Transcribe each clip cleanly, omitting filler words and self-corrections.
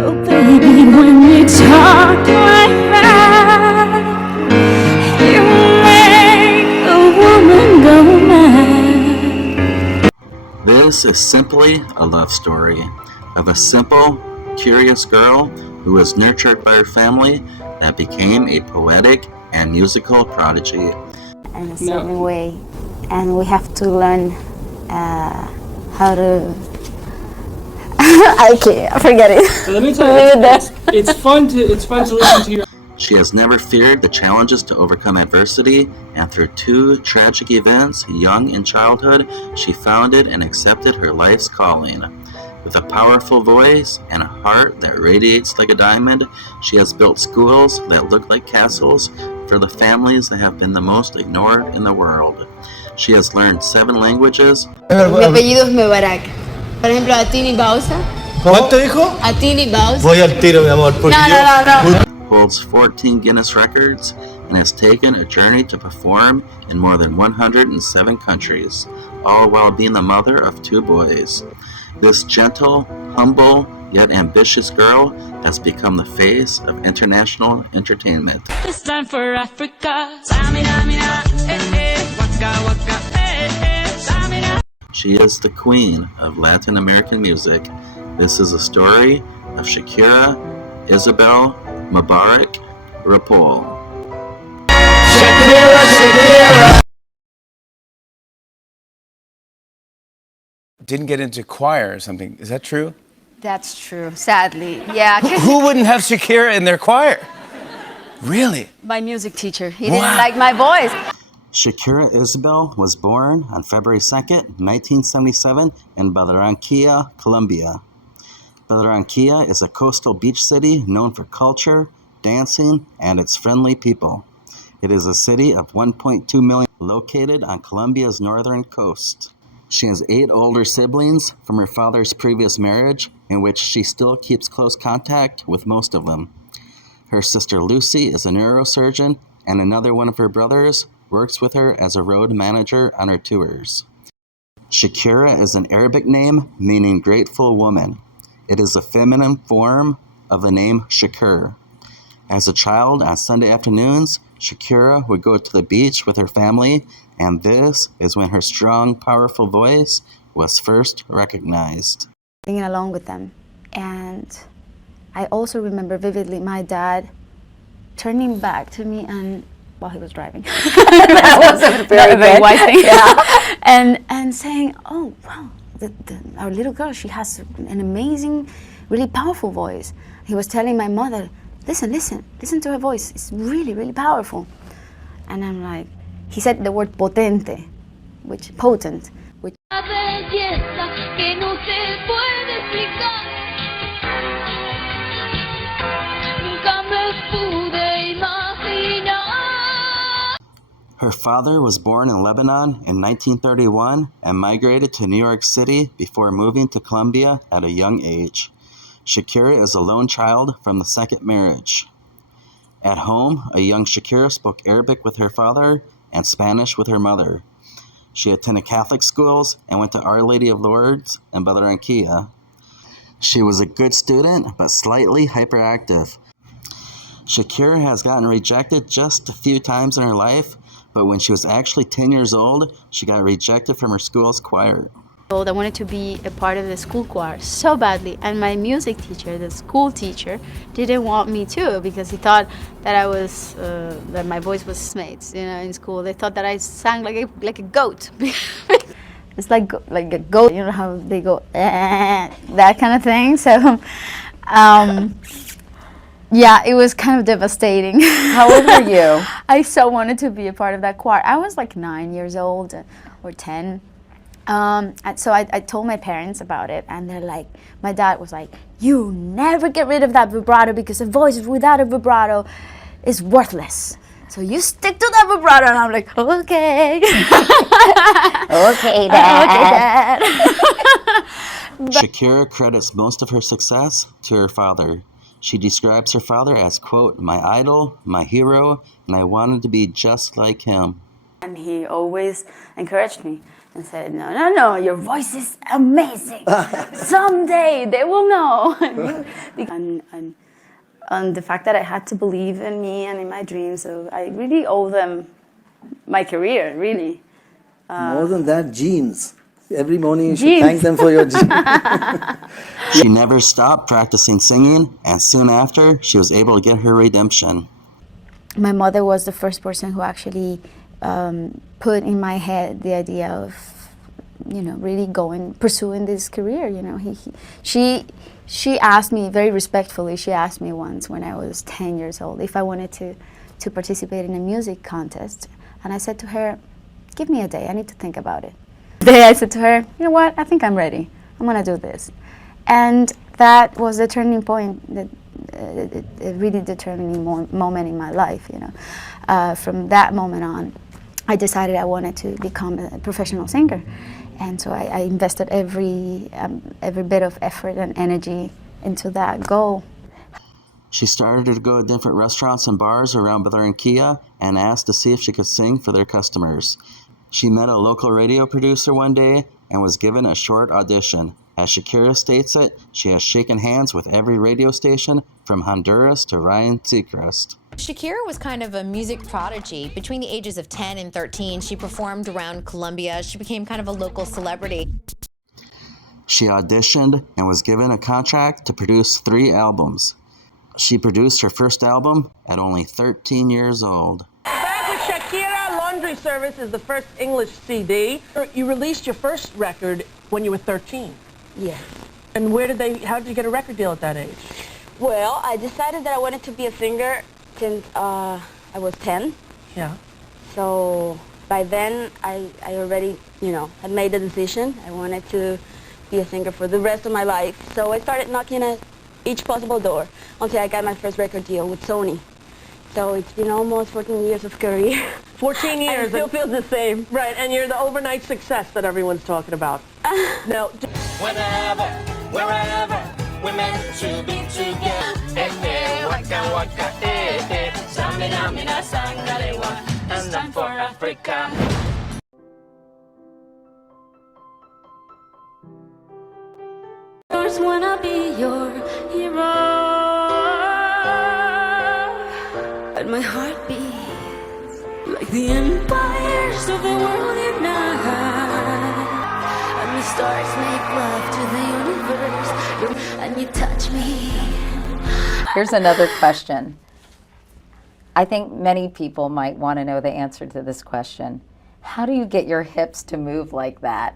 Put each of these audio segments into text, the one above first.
Oh, baby, when you talk like that, you make a woman go mad. This is simply a love story of a simple, curious girl who was nurtured by her family that became a poetic and musical prodigy. In a certain way, and we have to learn how to. I can't forget it. So let me tell you, it's fun to listen to your. She has never feared the challenges to overcome adversity, and through two tragic events, young in childhood, she founded and accepted her life's calling. With a powerful voice and a heart that radiates like a diamond, she has built schools that look like castles for the families that have been the most ignored in the world. She has learned 7 languages. Mi apellido es Mebarak. Por ejemplo, Atini Bausa. ¿Cuánto dijo? Atini Bausa. Voy al tiro, mi amor. Porque No. Holds 14 Guinness records and has taken a journey to perform in more than 107 countries, all while being the mother of 2 boys. This gentle, humble, yet ambitious girl has become the face of international entertainment. It's time for Africa. She is the queen of Latin American music. This is a story of Shakira Isabel Mubarak Rapol. Shakira. Didn't get into choir or something. Is that true? That's true, sadly. Yeah. Who wouldn't have Shakira in their choir? Really? My music teacher. He didn't like my voice. Shakira Isabel was born on February 2nd, 1977 in Barranquilla, Colombia. Barranquilla is a coastal beach city known for culture, dancing, and its friendly people. It is a city of 1.2 million located on Colombia's northern coast. She has 8 older siblings from her father's previous marriage, in which she still keeps close contact with most of them. Her sister Lucy is a neurosurgeon, and another one of her brothers works with her as a road manager on her tours. Shakira is an Arabic name meaning grateful woman. It is a feminine form of the name Shakur. As a child, on Sunday afternoons, Shakira would go to the beach with her family, and this is when her strong, powerful voice was first recognized. Singing along with them. And I also remember vividly my dad turning back to me and while he was driving. That wasn't a very wise thing. Yeah. And saying, oh, wow, our little girl, she has an amazing, really powerful voice. He was telling my mother, listen to her voice. It's really, really powerful. And I'm like, he said the word potente, which potent, which. Her father was born in Lebanon in 1931 and migrated to New York City before moving to Colombia at a young age. Shakira is a lone child from the second marriage. At home, a young Shakira spoke Arabic with her father and Spanish with her mother. She attended Catholic schools and went to Our Lady of Lourdes in Barranquilla. She was a good student, but slightly hyperactive. Shakira has gotten rejected just a few times in her life, but when she was actually 10 years old, she got rejected from her school's choir. I wanted to be a part of the school choir so badly, and my music teacher, the school teacher, didn't want me to because he thought that I was that my voice was Smates, in school. They thought that I sang like a goat. It's like a goat, you know how they go that kind of thing. So, yeah, it was kind of devastating. How old were you? I so wanted to be a part of that choir. I was like 9 years old or 10. And so I told my parents about it, and they're like, my dad was like, you never get rid of that vibrato because a voice without a vibrato is worthless. So you stick to that vibrato. And I'm like, okay. Okay, Dad. Okay, Dad. Shakira credits most of her success to her father. She describes her father as, quote, my idol, my hero, and I wanted to be just like him. And he always encouraged me and said, no, your voice is amazing. Someday they will know. And the fact that I had to believe in me and in my dreams, so I really owe them my career, really. More than that, genes. Every morning you should thank them for your genes. She never stopped practicing singing, and soon after, she was able to get her redemption. My mother was the first person who actually put in my head the idea of, really pursuing this career. She asked me very respectfully. She asked me once when I was 10 years old if I wanted to participate in a music contest, and I said to her, "Give me a day. I need to think about it." The day I said to her, "You know what? I think I'm ready. I'm gonna do this," and that was the turning point. A really determining moment in my life. From that moment on, I decided I wanted to become a professional singer. And so I invested every bit of effort and energy into that goal. She started to go to different restaurants and bars around Barranquilla and asked to see if she could sing for their customers. She met a local radio producer one day and was given a short audition. As Shakira states it, she has shaken hands with every radio station from Honduras to Ryan Seacrest. Shakira was kind of a music prodigy. Between the ages of 10 and 13, she performed around Colombia. She became kind of a local celebrity. She auditioned and was given a contract to produce 3 albums. She produced her first album at only 13 years old. Back with Shakira, Laundry Service is the first English CD. You released your first record when you were 13. Yeah. And how did you get a record deal at that age? Well, I decided that I wanted to be a singer since I was 10. Yeah. So by then, I already, had made the decision. I wanted to be a singer for the rest of my life. So I started knocking at each possible door until I got my first record deal with Sony. So it's been almost 14 years of career. 14 years. It still feels the same. Right, and you're the overnight success that everyone's talking about. Now, whenever, wherever, we're meant to be together. Waka waka, Samina mina sangalewa, and I'm for Africa. First wanna be your hero, but my heart beats like the empires of the world unite, and the stars make love to the universe, and you touch me. Here's another question. I think many people might want to know the answer to this question. How do you get your hips to move like that?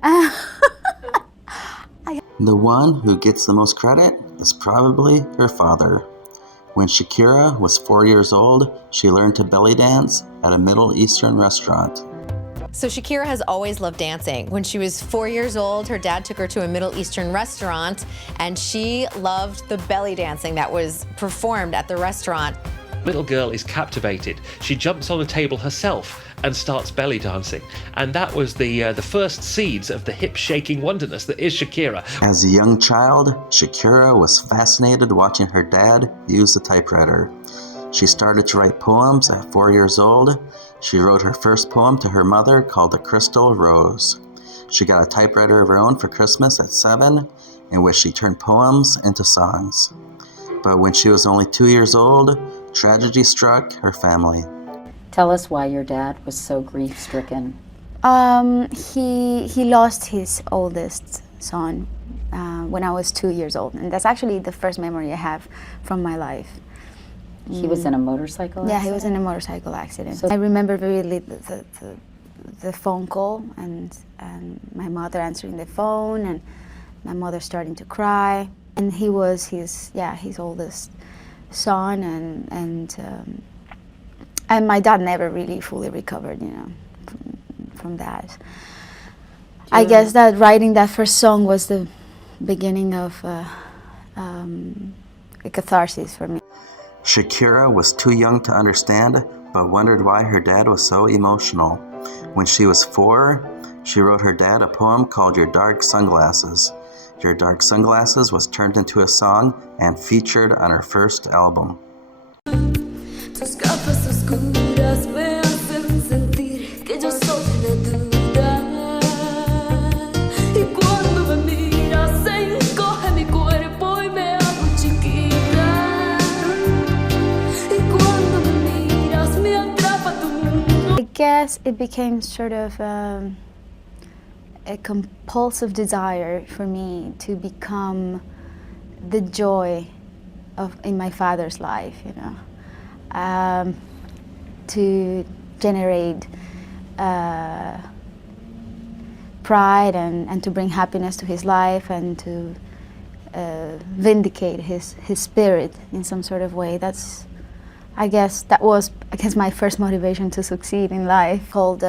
The one who gets the most credit is probably her father. When Shakira was 4 years old, she learned to belly dance at a Middle Eastern restaurant. So Shakira has always loved dancing. When she was 4 years old, her dad took her to a Middle Eastern restaurant, and she loved the belly dancing that was performed at the restaurant. Little girl is captivated. She jumps on a table herself and starts belly dancing. And that was the first seeds of the hip-shaking wonderness that is Shakira. As a young child, Shakira was fascinated watching her dad use the typewriter. She started to write poems at 4 years old. She wrote her first poem to her mother called The Crystal Rose. She got a typewriter of her own for Christmas at 7, in which she turned poems into songs. But when she was only 2 years old, tragedy struck her family. Tell us why your dad was so grief-stricken. He lost his oldest son when I was 2 years old, and that's actually the first memory I have from my life. He was in a motorcycle accident? Yeah, he was in a motorcycle accident. So I remember vividly the phone call and my mother answering the phone and my mother starting to cry. And he was his oldest son, and my dad never really fully recovered, from that. I guess that writing that first song was the beginning of a catharsis for me. Shakira was too young to understand, but wondered why her dad was so emotional. When she was 4, she wrote her dad a poem called Your Dark Sunglasses. Your Dark Sunglasses was turned into a song and featured on her first album. Tus gafas oscuras me hacen sentir que yo soy una duda. guess it became sort of a compulsive desire for me to become the joy in my father's life, you know, to generate pride and to bring happiness to his life and to vindicate his spirit in some sort of way. I guess that was my first motivation to succeed in life, called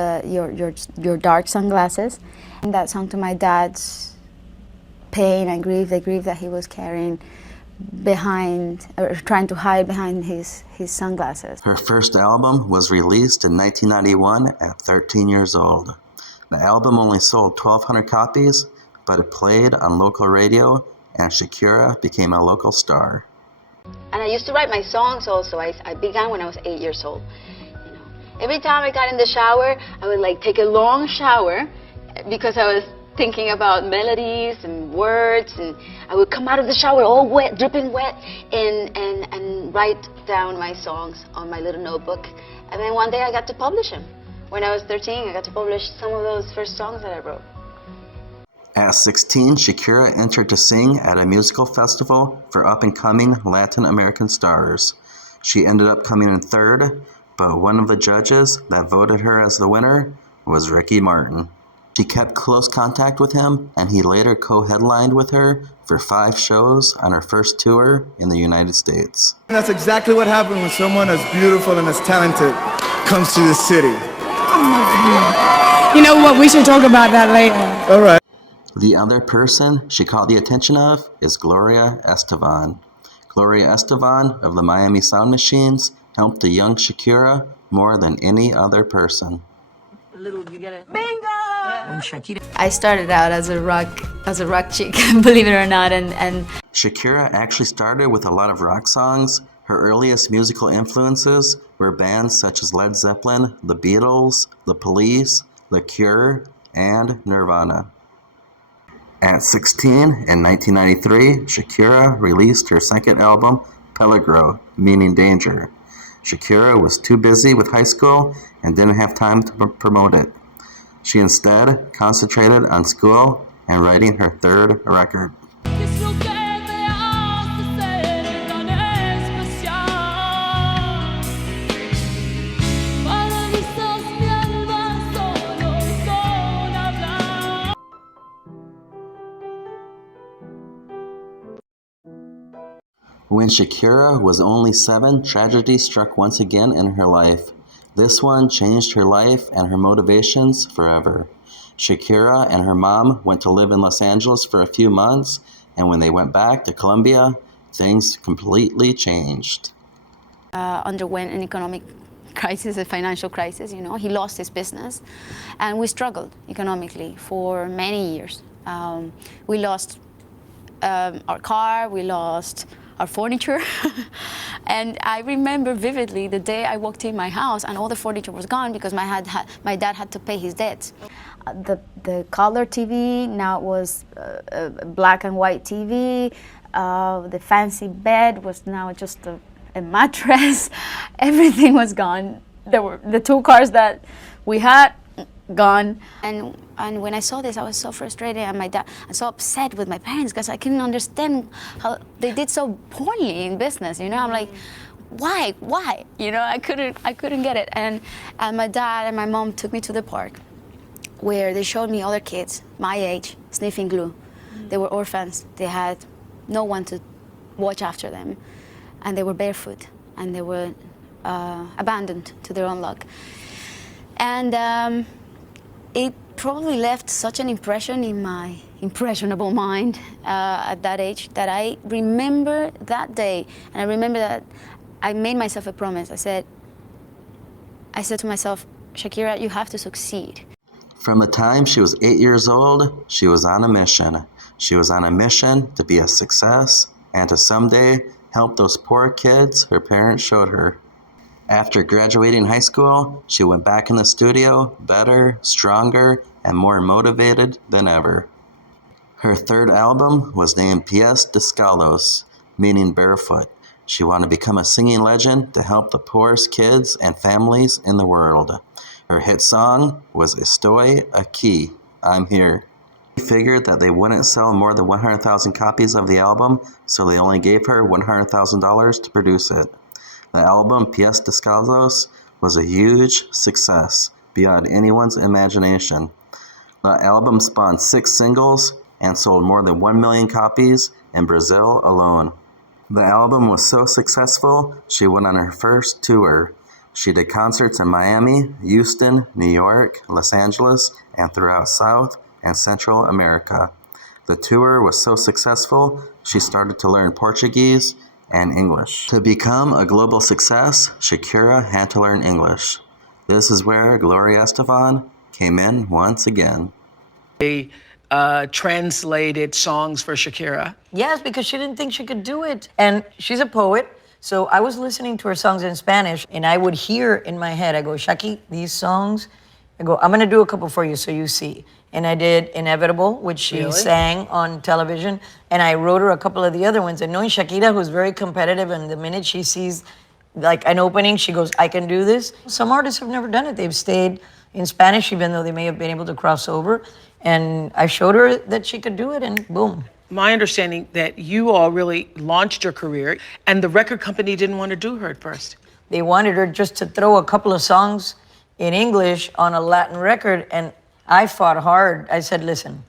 Your Dark Sunglasses. And that song to my dad's pain and grief, the grief that he was carrying behind, or trying to hide behind his sunglasses. Her first album was released in 1991 at 13 years old. The album only sold 1,200 copies, but it played on local radio, and Shakira became a local star. And I used to write my songs also. I began when I was 8 years old. You know, every time I got in the shower, I would like take a long shower because I was thinking about melodies and words, and I would come out of the shower all wet, dripping wet, and write down my songs on my little notebook. And then one day I got to publish them. When I was 13, I got to publish some of those first songs that I wrote. At 16, Shakira entered to sing at a musical festival for up-and-coming Latin American stars. She ended up coming in third, but one of the judges that voted her as the winner was Ricky Martin. She kept close contact with him, and he later co-headlined with her for 5 shows on her first tour in the United States. And that's exactly what happens when someone as beautiful and as talented comes to the city. You know what? We should talk about that later. All right. The other person she caught the attention of is Gloria Estefan. Gloria Estefan of the Miami Sound Machines helped the young Shakira more than any other person. Bingo! I started out as a rock chick, believe it or not, and Shakira actually started with a lot of rock songs. Her earliest musical influences were bands such as Led Zeppelin, The Beatles, The Police, The Cure, and Nirvana. At 16, in 1993, Shakira released her second album, Peligro, meaning danger. Shakira was too busy with high school and didn't have time to promote it. She instead concentrated on school and writing her third record. When Shakira was only 7, tragedy struck once again in her life. This one changed her life and her motivations forever. Shakira and her mom went to live in Los Angeles for a few months, and when they went back to Colombia, things completely changed. Underwent an economic crisis, a financial crisis, you know. He lost his business, and we struggled economically for many years. We lost our car, we lost our furniture. And I remember vividly the day I walked in my house and all the furniture was gone because my dad had to pay his debts. The color TV now was a black and white TV. The fancy bed was now just a mattress. Everything was gone. There were the 2 cars that we had gone. And when I saw this, I was so frustrated, and my dad, I was so upset with my parents because I couldn't understand how they did so poorly in business. You know, I'm like, why? You know, I couldn't get it. And my dad and my mom took me to the park, where they showed me other kids my age sniffing glue. They were orphans. They had no one to watch after them, and they were barefoot, and they were abandoned to their own luck. And it probably left such an impression in my impressionable mind at that age that I remember that day, and I remember that I made myself a promise. I said to myself, Shakira, you have to succeed. From the time she was 8 years old, she was on a mission. She was on a mission to be a success and to someday help those poor kids her parents showed her. After graduating high school, she went back in the studio, better, stronger, and more motivated than ever. Her third album was named Pies Descalzos, meaning barefoot. She wanted to become a singing legend to help the poorest kids and families in the world. Her hit song was Estoy Aquí, I'm Here. She figured that they wouldn't sell more than 100,000 copies of the album, so they only gave her $100,000 to produce it. The album Pies Descalzos was a huge success beyond anyone's imagination. The album spawned 6 singles and sold more than 1 million copies in Brazil alone. The album was so successful, she went on her first tour. She did concerts in Miami, Houston, New York, Los Angeles, and throughout South and Central America. The tour was so successful, she started to learn Portuguese and English. To become a global success, Shakira had to learn English. This is where Gloria Estefan came in once again. They translated songs for Shakira. Yes, because she didn't think she could do it. And she's a poet, so I was listening to her songs in Spanish, and I would hear in my head, I go, Shaki, these songs, I go, I'm gonna do a couple for you so you see. And I did Inevitable, which she sang on television, and I wrote her a couple of the other ones. And knowing Shakira, who's very competitive, and the minute she sees like an opening, she goes, I can do this. Some artists have never done it. They've stayed in Spanish, even though they may have been able to cross over. And I showed her that she could do it, and boom. My understanding that you all really launched your career, and the record company didn't want to do her at first. They wanted her just to throw a couple of songs in English on a Latin record, and I fought hard. I said, listen,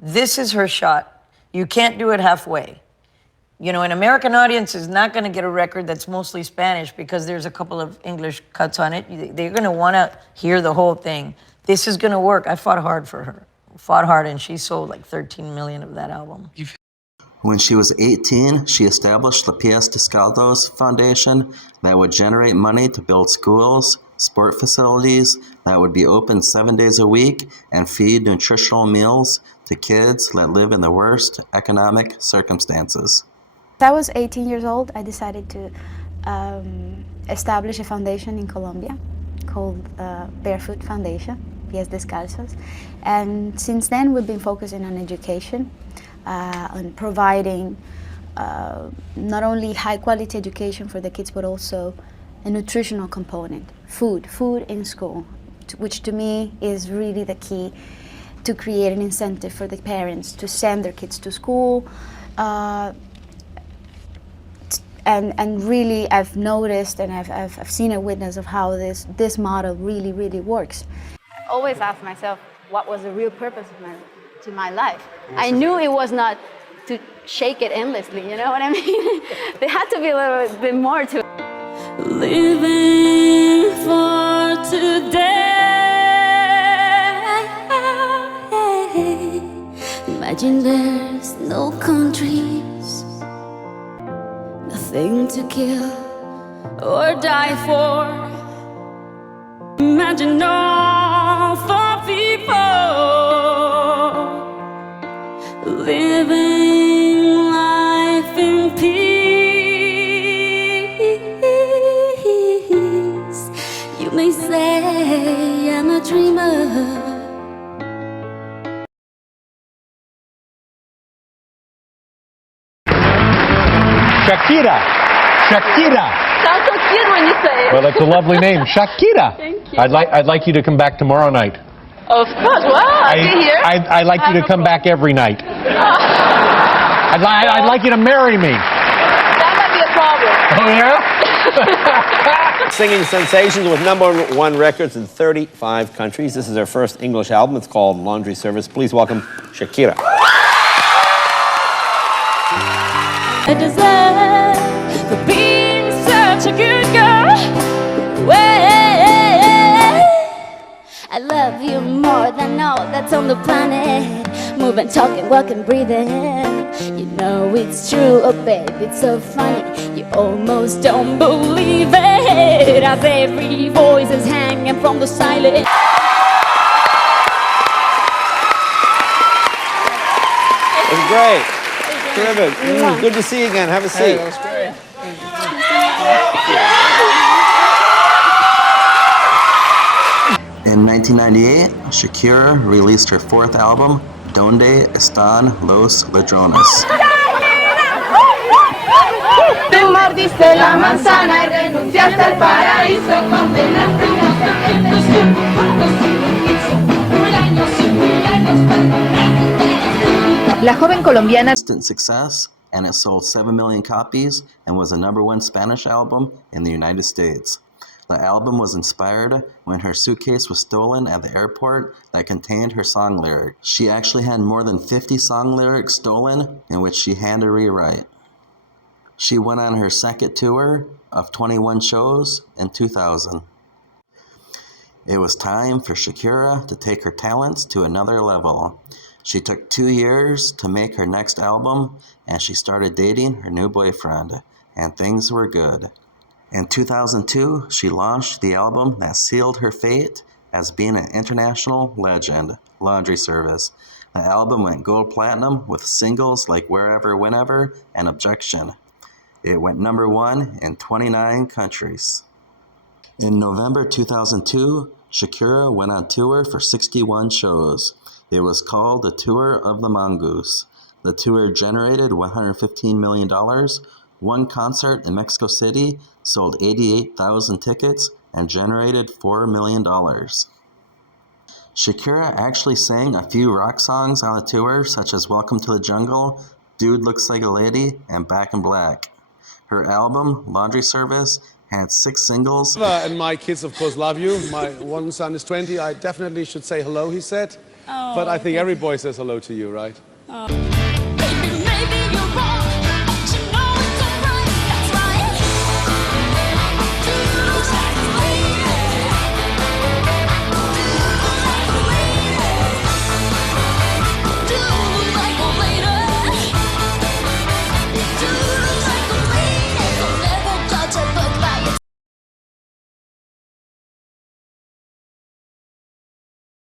this is her shot. You can't do it halfway. You know, an American audience is not going to get a record that's mostly Spanish because there's a couple of English cuts on it. They're going to want to hear the whole thing. This is going to work. I fought hard for her. Fought hard, and she sold like 13 million of that album. When she was 18, she established the Pies Descalzos Foundation that would generate money to build schools, sport facilities that would be open 7 days a week and feed nutritional meals to kids that live in the worst economic circumstances. When I was 18 years old, I decided to establish a foundation in Colombia called Barefoot Foundation, Pies Descalzos. And since then, we've been focusing on education, on providing not only high quality education for the kids, but also a nutritional component, food in school, which to me is really the key to create an incentive for the parents to send their kids to school. And really, I've noticed and I've seen a witness of how this model really works. I always ask myself, what was the real purpose to my life? I knew it was not to shake it endlessly, you know what I mean? There had to be a little bit more to it. Living for today. Imagine there's no countries, nothing to kill or die for. Imagine all for people living life in peace. You may say I'm a dreamer. Shakira. Shakira. Sounds so cute when you say it. Well, that's a lovely name, Shakira. Thank you. I'd like you to come back tomorrow night. Of course. Wow, I'll be here. I'd like you to come back every night. I'd like you to marry me. That might be a problem. Oh, yeah? Singing sensations with #1 records in 35 countries. This is their first English album. It's called Laundry Service. Please welcome Shakira. I deserve for being such a good girl. I love you more than all that's on the planet. Moving, talking, walking, breathing. You know it's true, oh babe, it's so funny. You almost don't believe it, as every voice is hanging from the silence. It was great. Terrific. Good to see you again. Have a seat. Hey, that was great. In 1998, Shakira released her 4th album, Donde Están los Ladrones? Te mordiste la manzana y renunciaste al paraíso, condenaste a colombiana. Instant success, and it sold 7 million copies and was a #1 Spanish album in the United States. The album was inspired when her suitcase was stolen at the airport that contained her song lyrics. She actually had more than 50 song lyrics stolen, in which she had to rewrite. She went on her second tour of 21 shows in 2000. It was time for Shakira to take her talents to another level. She took 2 years to make her next album, and she started dating her new boyfriend, and things were good. In 2002, she launched the album that sealed her fate as being an international legend, Laundry Service. The album went gold platinum with singles like Wherever, Whenever, and Objection. It went #1 in 29 countries. In November 2002, Shakira went on tour for 61 shows. It was called the Tour of the Mongoose. The tour generated $115 million. One concert in Mexico City sold 88,000 tickets and generated $4 million. Shakira actually sang a few rock songs on the tour, such as Welcome to the Jungle, Dude Looks Like a Lady, and Back in Black. Her album, Laundry Service, had 6 singles. And my kids, of course, love you. My one son is 20. I definitely should say hello, he said. But I think every boy says hello to you, right?